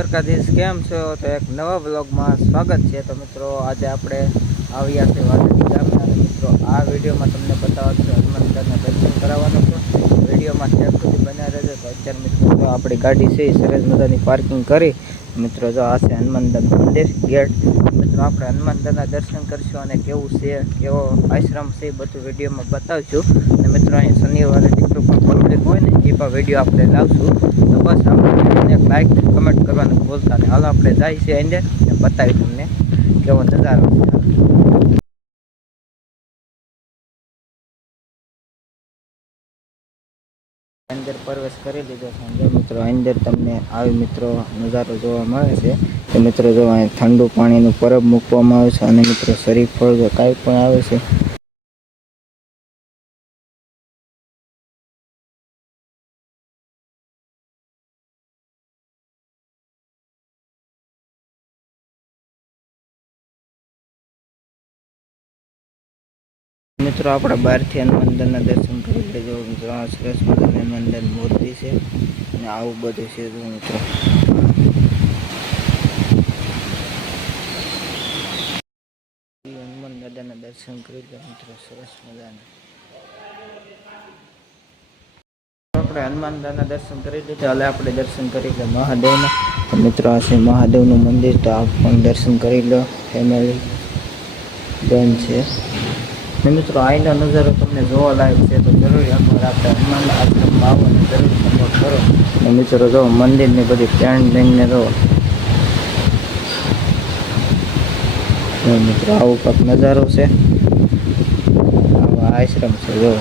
દ્વારકાધીશ કેમ છો? તો એક નવા વ્લોગમાં સ્વાગત છે। તો મિત્રો આજે આપણે આવ્યા છે વાલડી ગામે અને મિત્રો આ વિડીયોમાં તમને બતાવવાનું છે હનુમાનદાના દર્શન કરાવવાનું છે। વિડીયોમાં ત્યાં સુધી બન્યા રહેજો। તો અત્યારે મિત્રો જો આપણી ગાડી છે સરસ મજાની પાર્કિંગ કરી મિત્રો જો આ છે હનુમાનદાનું મંદિર ગેટ। મિત્રો આપણે હનુમાનદાના દર્શન કરશું અને કેવું છે કેવો આશ્રમ છે બધું વિડીયોમાં બતાવશું। અને મિત્રો અહીં શનિવારે જેટલું પણ પબ્લિક હોય ને એ પણ વિડીયો આપણે લાવશું। તો બસ આપણે એક લાઈક કમેન્ટ કરવાનું ભૂલતા નહીં। હાલ આપણે જાય છે અંદર બતાવી તમને કેવો નજારો છે। અંદર પ્રવેશ કરી લીધો છે મિત્રો। અંદર તમને આવી મિત્રો નજારો જોવા મળે છે। તો મિત્રો જો અહીં ઠંડુ પાણીનું પરબ મૂકવામાં આવે છે અને મિત્રો શરીફળ કાંઈ પણ આવે છે। મિત્રો આપણે બહારથી હનુમાનદાના દર્શન કરી લેજો। મિત્રો આ સરસ મજાની હનુમાનદાની મૂર્તિ છે અને આવું બધું છે જો મિત્રો હનુમાન દાદાના દર્શન કરી લો મિત્રો સરસ મજાના। આપણે હનુમાન દાદાના દર્શન કરી લીધા। હવે આપણે દર્શન કરી લો મહાદેવના। મિત્રો આ છે મહાદેવનું મંદિર। તો આપ પણ દર્શન કરી લો ફેમિલી બંધ છે। ને મિત્રો અહીંનો નજારો તમને જોવા લાયક છે તો જરૂર એકવાર આપણે હનુમાન આશ્રમમાં આવો અને જરૂર સપોર્ટ કરો। ને મિત્રો જો મંદિરની બધી પેન્ટ લઈને જો મિત્રો આવો કાંક નજારો છે આવો આશ્રમ છે જો।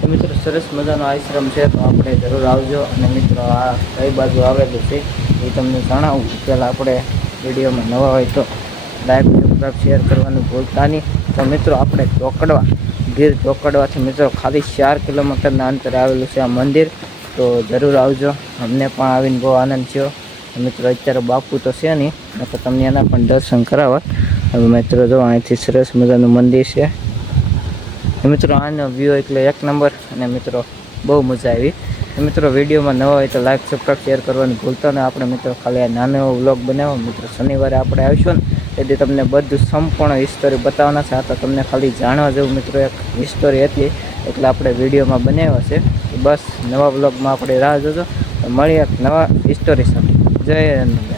તો મિત્રો સરસ મજાનો આશ્રમ છે તો આપણે જરૂર આવજો। અને મિત્રો આ કઈ બાજુ આવેલું છે એ તમને જણાવું। પહેલાં આપણે વિડીયોમાં નવા હોય તો લાઈક સબસ્ક્રાઈબ શેર કરવાનું ભૂલતા નહીં। તો મિત્રો આપણે ચોકડવા ગીર ચોકડવાથી મિત્રો ખાલી 4 કિલોમીટરના અંતરે આવેલું છે આ મંદિર। તો જરૂર આવજો। અમને પણ આવીને બહુ આનંદ થયો। મિત્રો અત્યારે બાપુ તો છે નહીં તો તમને એના પણ દર્શન કરાવવા। હવે મિત્રો જો અહીંથી સરસ મજાનું મંદિર છે। મિત્રો આનો વ્યૂ એટલે એક નંબર અને મિત્રો બહુ મજા આવી। મિત્રો વિડીયોમાં નવા હોય તો લાઈક સબસ્ક્રાઈબ શેર કરવાનું ભૂલતા નહીં। આપણે મિત્રો ખાલી આ નાનો એવો વ્લોગ બનાવો। મિત્રો શનિવારે આપણે આવીશું ને તેથી તમને બધું સંપૂર્ણ હિસ્ટોરી બતાવવાના છે। આ તો તમને ખાલી જાણવા જેવું મિત્રો એક હિસ્ટોરી હતી એટલે આપણે વિડીયોમાં બનાવ્યો છે। બસ નવા વ્લોગમાં આપણે રાહ જોજો। મળીએ એક નવા હિસ્ટોરી સાથે। જય હિન્દ।